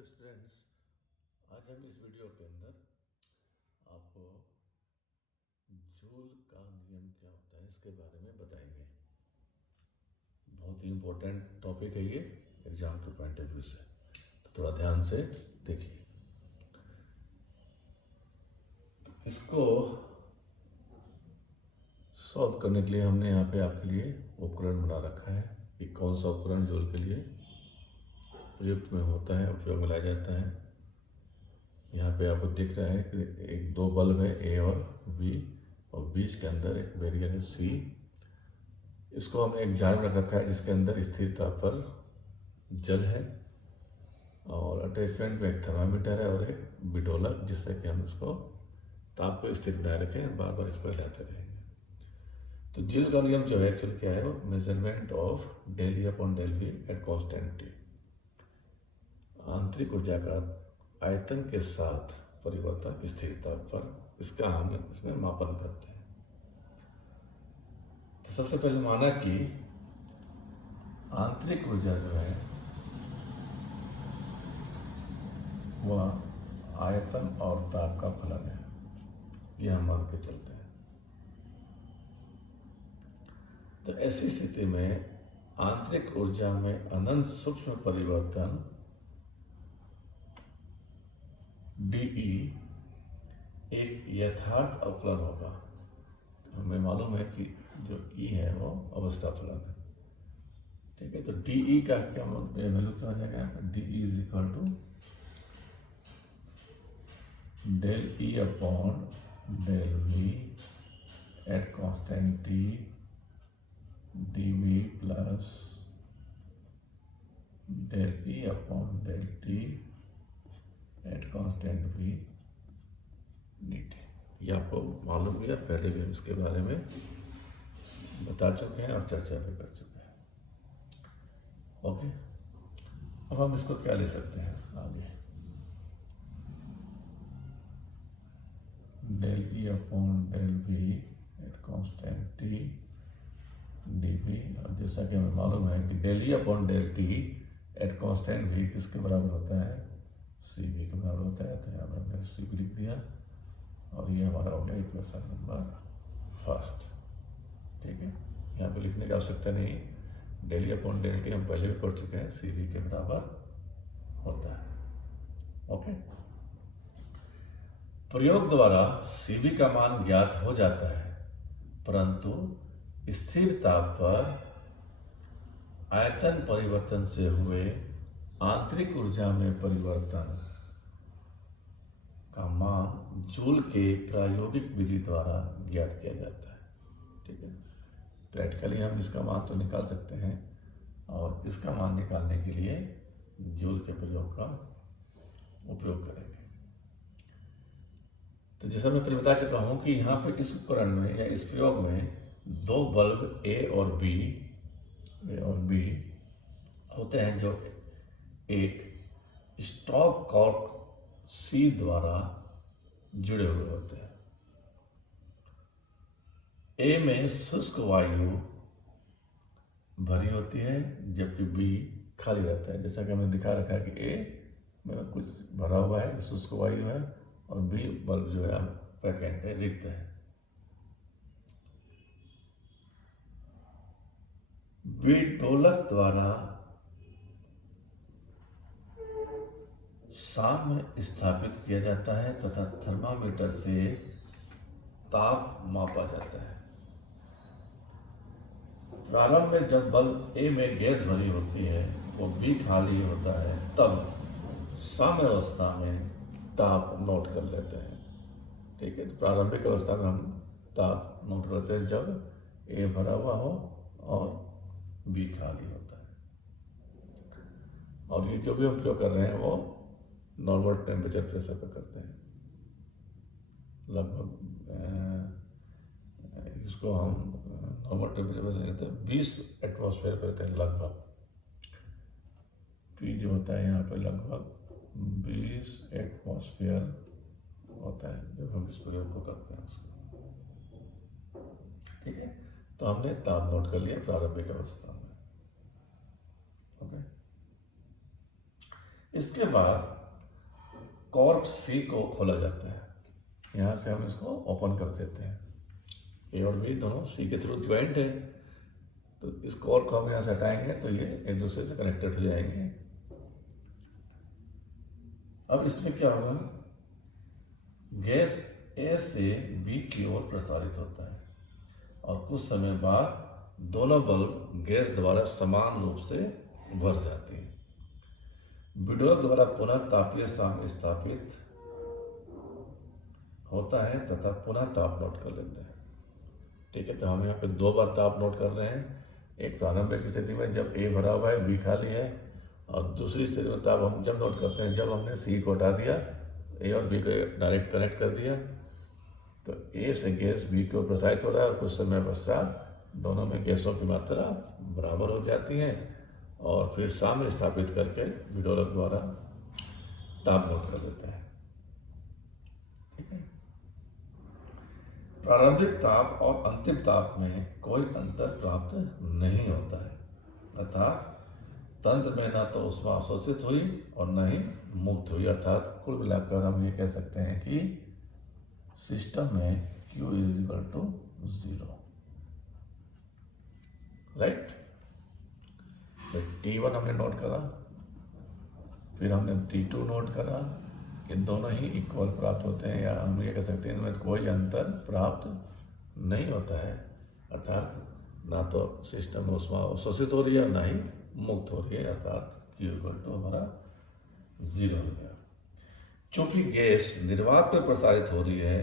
Hello students, आज हम इस वीडियो के अंदर आपको जूल का नियम क्या होता है इसके बारे में बताएंगे। बहुत ही इम्पोर्टेंट टॉपिक है ये एग्जाम के पॉइंट ऑफ व्यू से, तो थोड़ा ध्यान से देखिए। तो इसको सॉल्व करने के लिए हमने यहाँ पे आपके लिए उपकरण बना रखा है कि कौन सा उपकरण जूल के लिए प्रयुक्त में होता है, उपयोग में लाया जाता है। यहाँ पे आपको दिख रहा है कि एक दो बल्ब है ए और बी, और बीच के अंदर एक बैरियर है सी। इसको हमने एक जार में रख रखा है जिसके अंदर स्थिर ताप पर जल है, और अटैचमेंट में एक थर्मामीटर है और एक बिडोलक, जिससे कि हम इसको ताप को स्थिर बनाए रखें, बार बार इसको हिलाते रहेंगे। तो जूल का नियम जो है एक्चुअली क्या है, वो measurement of del E upon del V at constant T, आंतरिक ऊर्जा का आयतन के साथ परिवर्तन स्थिर ताप पर, इसका हम इसमें मापन करते हैं। तो सबसे पहले माना कि आंतरिक ऊर्जा जो है वह आयतन और ताप का फलन है, यह हम मान के चलते हैं। तो ऐसी स्थिति में आंतरिक ऊर्जा में अनंत सूक्ष्म परिवर्तन dE एक यथार्थ अवकलन होगा। हमें मालूम है कि जो E है वो अवस्था फलन है, ठीक है। तो dE का क्या वैल्यू क्या हो जाएगा यहाँ पर, dE is equal to del E upon del V at constant T dV plus del E upon del T at constant V dt। ये आपको मालूम है, पहले भी हम इसके बारे में बता चुके हैं और चर्चा भी कर चुके हैं। ओके, अब हम इसको क्या ले सकते हैं आगे, del E upon del V at constant T dV, और जैसा कि हमें मालूम है कि del E upon del T at constant V किसके बराबर होता है, सी वी के बराबर होता है। तो यहाँ पर हमने सी वी लिख दिया, और ये हमारा हो गया इक्वेशन नंबर फर्स्ट, ठीक है। यहाँ पे लिखने की आवश्यकता नहीं, del E upon del T हम पहले भी पढ़ चुके हैं, सी वी के बराबर होता है। ओके, प्रयोग द्वारा सी वी का मान ज्ञात हो जाता है, परंतु स्थिर ताप पर आयतन परिवर्तन से हुए आंतरिक ऊर्जा में परिवर्तन का मान जूल के प्रायोगिक विधि द्वारा ज्ञात किया जाता है, ठीक है। प्रैक्टिकली हम इसका मान तो निकाल सकते हैं, और इसका मान निकालने के लिए जूल के प्रयोग का उपयोग करेंगे। तो जैसा मैं पहले बता चुका हूं कि यहाँ पे इस उपकरण में या इस प्रयोग में दो बल्ब ए और बी होते हैं, जो एक स्टॉप कॉर्क सी द्वारा जुड़े हुए होते हैं। ए में शुष्क वायु भरी होती है, जबकि बी खाली रहता है। जैसा कि हमने दिखा रखा है कि ए में कुछ भरा हुआ है, शुष्क वायु है, और बी बल्ब जो है वैकेंट है, रिक्त है। बिडोलक द्वारा साम्य स्थापित किया जाता है तथा थर्मामीटर से ताप मापा जाता है। प्रारंभ में जब बल्ब ए में गैस भरी होती है, वो बी खाली होता है, तब साम्य अवस्था में ताप नोट कर लेते हैं, ठीक है। तो प्रारंभिक अवस्था में हम ताप नोट करते हैं जब ए भरा हुआ हो और बी खाली होता है। और ये जो भी हम प्रयोग कर रहे हैं वो नॉर्मल टेम्परेचर प्रेशर पर करते हैं। लगभग इसको हम नॉर्मल टेम्परेचर प्रेशर कहते हैं, 20 एटमॉस्फेयर पर रहते हैं लगभग। पी जो होता है यहाँ पे लगभग 20 एटमॉस्फेयर होता है जब हम इस प्रयोग को करते हैं उसको, ठीक है। तो हमने ताप नोट कर लिया प्रारंभिक अवस्था में। ओके, इसके बाद कॉर्क सी को खोला जाता है। यहाँ से हम इसको ओपन कर देते हैं। ए और बी दोनों सी के थ्रू ज्वाइंट है, तो इस कॉर्क को हम यहाँ से हटाएंगे तो ये एक दूसरे से कनेक्टेड हो जाएंगे। अब इसमें क्या होगा, गैस ए से बी की ओर प्रसारित होता है और कुछ समय बाद दोनों बल्ब गैस द्वारा समान रूप से भर जाती है। विडोलक द्वारा पुनः तापीय साम्य स्थापित होता है तथा पुनः ताप नोट कर लेते हैं। ठीक है, तो हम यहाँ पे 2 बार ताप नोट कर रहे हैं। एक प्रारंभिक स्थिति में जब ए भरा हुआ है, बी खाली है, और दूसरी स्थिति में ताप हम जब नोट करते हैं जब हमने सी को हटा दिया, ए और बी को डायरेक्ट कनेक्ट कर दिया, तो ए से गैस बी को प्रसारित हो रहा है और कुछ समय पश्चात दोनों में गैसों की मात्रा बराबर हो जाती है और फिर साम्य स्थापित करके विडोलक द्वारा ताप नोट कर लेते हैं। ठीक है, प्रारंभिक ताप और अंतिम ताप में कोई अंतर प्राप्त नहीं होता है, अर्थात तंत्र में ना तो ऊष्मा अवशोषित हुई और न ही मुक्त हुई। अर्थात कुल मिलाकर हम ये कह सकते हैं कि सिस्टम में Q = 0। राइट, T1 हमने नोट करा, फिर हमने T2 नोट करा, ये दोनों ही इक्वल प्राप्त होते हैं, या हम ये कह सकते हैं इनमें कोई अंतर प्राप्त नहीं होता है। अर्थात ना तो सिस्टम में ऊष्मा अवशोषित हो रही है ना ही मुक्त हो रही है, अर्थात Q = हमारा 0 हो गया। चूंकि गैस निर्वात में प्रसारित हो रही है,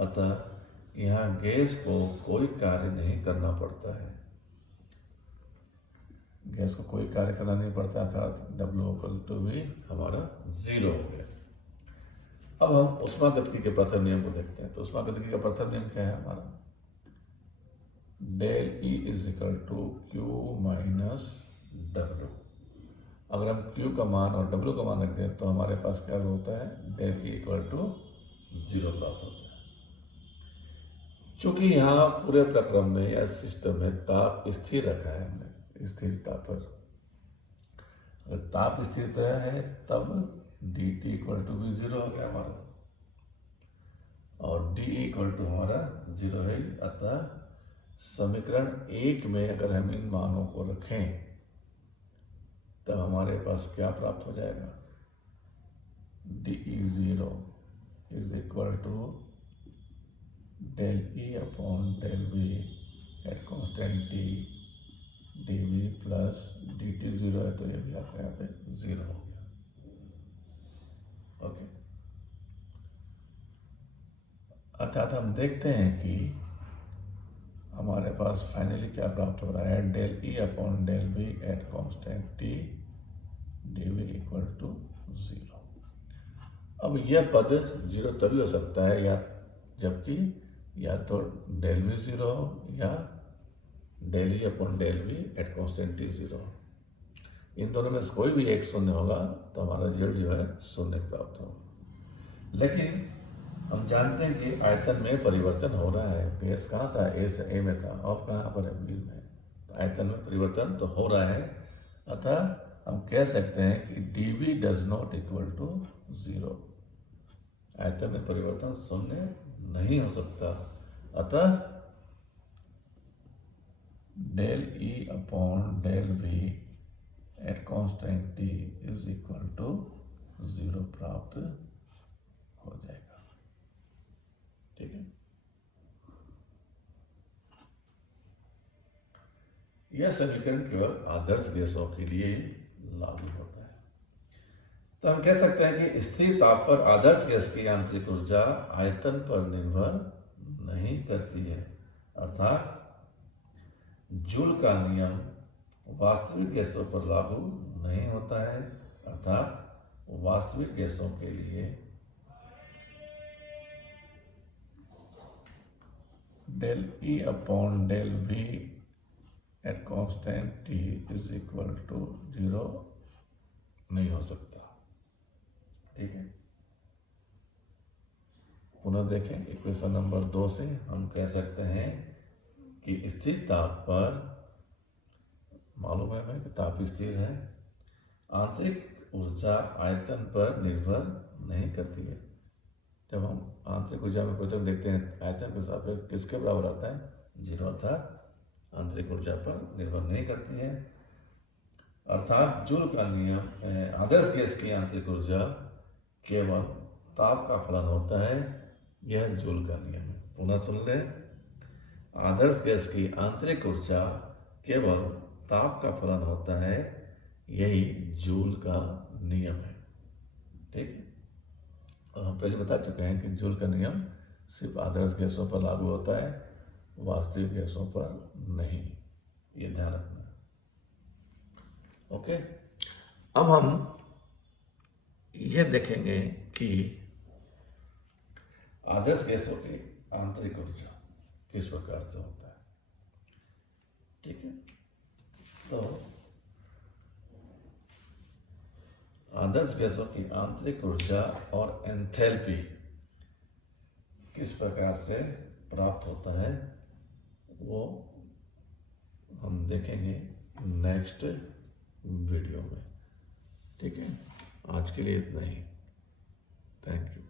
अतः यहाँ गैस को कोई कार्य नहीं करना पड़ता है। गैस को कोई कार्य करना नहीं पड़ता, अर्थात W भी हमारा 0 हो गया। अब हम ऊष्मागतिकी के प्रथम नियम को देखते हैं। तो ऊष्मागतिकी का प्रथम नियम क्या है हमारा, del E = Q - W। अगर हम Q का मान और W का मान रख दें तो हमारे पास क्या होता है, del E = 0 प्राप्त होता है। चूंकि यहाँ पूरे प्रक्रम में या सिस्टम में ताप स्थिर रखा है हमने, स्थिरता पर, अगर ताप स्थिरता है तब dt = भी 0 हो गया हमारा, और dE = हमारा 0 है। अतः समीकरण 1 में अगर हम इन मानों को रखें तब हमारे पास क्या प्राप्त हो जाएगा, dE0 = del E/del V at constant T dV plus dt 0 है तो ये भी आपका यहाँ पे 0 हो गया। ओके, अर्थात हम देखते हैं कि हमारे पास फाइनली क्या प्राप्त हो रहा है, del E/del V at constant T dV = 0। अब यह पद 0 तभी हो सकता है या जबकि या तो del V 0 हो या del E/del V at constant T 0। इन दोनों में से कोई भी एक शून्य होगा तो हमारा रिजल्ट जो है शून्य प्राप्त होगा। लेकिन हम जानते हैं कि आयतन में परिवर्तन हो रहा है। गैस कहाँ था, ए से ए में था, ऑफ कहाँ पर है, बी में। तो आयतन में परिवर्तन तो हो रहा है, अतः हम कह सकते हैं कि dV ≠ 0। आयतन में परिवर्तन शून्य नहीं हो सकता, अतः del E/del V at constant T = 0 प्राप्त हो जाएगा। ठीक है, यह समीकरण केवल आदर्श गैसों के लिए लागू होता है। तो हम कह सकते हैं कि स्थिर ताप पर आदर्श गैस की आंतरिक ऊर्जा आयतन पर निर्भर नहीं करती है, अर्थात जूल का नियम वास्तविक गैसों पर लागू नहीं होता है। अर्थात वास्तविक गैसों के लिए del E/del V at constant T = 0 नहीं हो सकता। ठीक है, पुनः देखें इक्वेशन नंबर 2 से हम कह सकते हैं कि स्थिर ताप पर मालूम है हमें कि ताप स्थिर है, आंतरिक ऊर्जा आयतन पर निर्भर नहीं करती है। जब हम आंतरिक ऊर्जा में परिवर्तन देखते हैं आयतन के सापेक्ष किसके बराबर आता है? 0, अर्थात आंतरिक ऊर्जा पर निर्भर नहीं करती है। अर्थात जूल का नियम आदर्श गैस की आंतरिक ऊर्जा केवल ताप का फलन होता है, यह जूल का नियम है। पुनः सुन ले, आदर्श गैस की आंतरिक ऊर्जा केवल ताप का फलन होता है, यही जूल का नियम है। ठीक है, और हम पहले बता चुके हैं कि जूल का नियम सिर्फ आदर्श गैसों पर लागू होता है, वास्तविक गैसों पर नहीं, ये ध्यान रखना। ओके, अब हम ये देखेंगे कि आदर्श गैसों की आंतरिक ऊर्जा किस प्रकार से होता है। ठीक है, तो आदर्श गैसों की आंतरिक ऊर्जा और एंथैल्पी किस प्रकार से प्राप्त होता है वो हम देखेंगे नेक्स्ट वीडियो में। ठीक है, आज के लिए इतना ही। Thank you.